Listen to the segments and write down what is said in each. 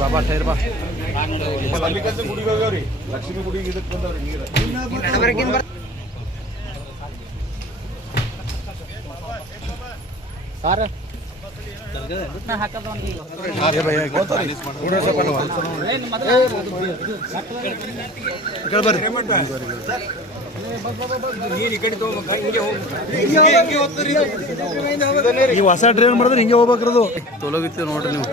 ಬಾಬಾ tyre ಬಾ ಮಲ್ಲಿಕಾರ್ಜುನ ಗುಡಿಗೆ ಹೋಗ್ಯಾವ್ರಿ, ಲಕ್ಷ್ಮೀ ಗುಡಿಗೆ ಇದಕ್ಕೆ ಬಂದವ್ರಿ ನೀರು. ಸರ್ ಈ ಹೊಸ ಟ್ರೈನ್ ಮಾಡಿದ್ರೆ ಹಿಂಗೆ ಹೋಗ್ಬೇಕ್ರದು. ತೊಲಗಿತ್ತು ನೋಡ್ರಿ ನೀವು.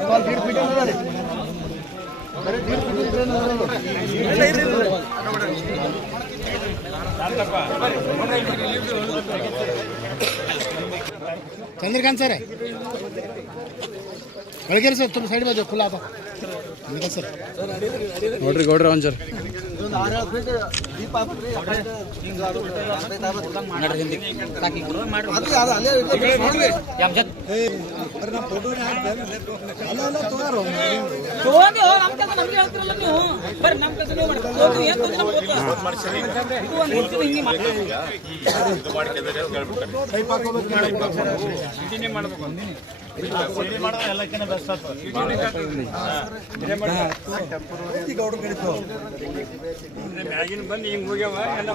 चंद्रकांत सर है ಒಳಗೆ ಸರ್ ತುಂಬ ಸೈಡ್ ಬಾಜು ಖುಲ್ಲಾ ಆತ ಸರ್ ನೋಡ್ರಿ ಗೌಡ್ರ ಒಂದ್ ಸರ್ ಎಲ್ಲಕ್ಕಿಂತ ಬೆಸ್ಟ್ ಮ್ಯಾಗಿನ ಬಂದು ಹಿಂಗೆ ಹೋಗ್ಯಾವ ಎಲ್ಲ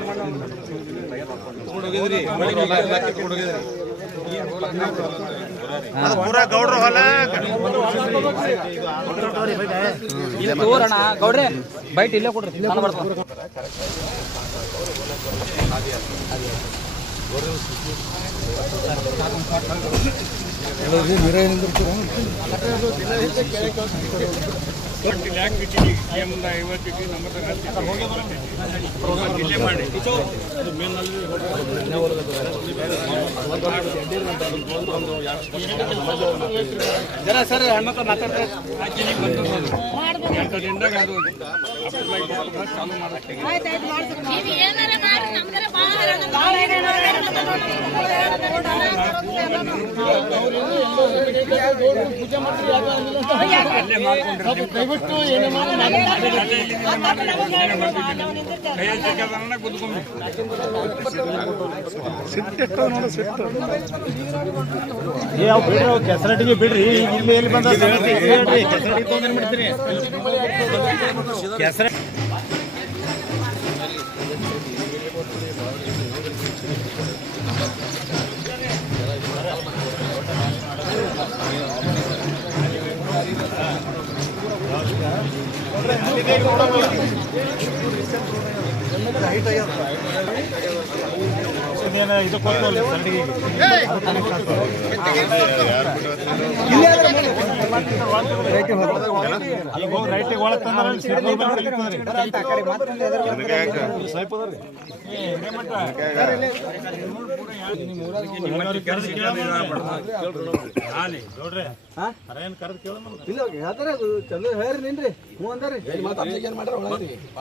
ಗೌಡ್ರ ಹೊಲ ತೋರಣ ಗೌಡ್ರೆ ಬೈಟ್ ಇಲ್ಲೇ ಕೊಡ್ರಿ ಜನ ಸರ್ ಹೆಣ್ಮಕ್ಳು ಮಾತಾಡ್ತಾರೆ ಅದು ಚಾಲು ಮಾಡಕ್ಕೆ ಕೆಸರಟ್ಟಿಗೆ ಬಿಡ್ರಿ, ಇಲ್ಲಿ ಎಲ್ಲಿ ಬಂದ ಕೆಸರ ಇದು ರೈಟಿಗೆ ಒಳಗೆ ಇಲ್ಲ ಹೇಳ್ತಾರೆ ಚಂದ್ರ ಹೇಳ್ರಿ ನಿನ್ರಿ ಹ್ಞೂ ಅಂದಾರಿ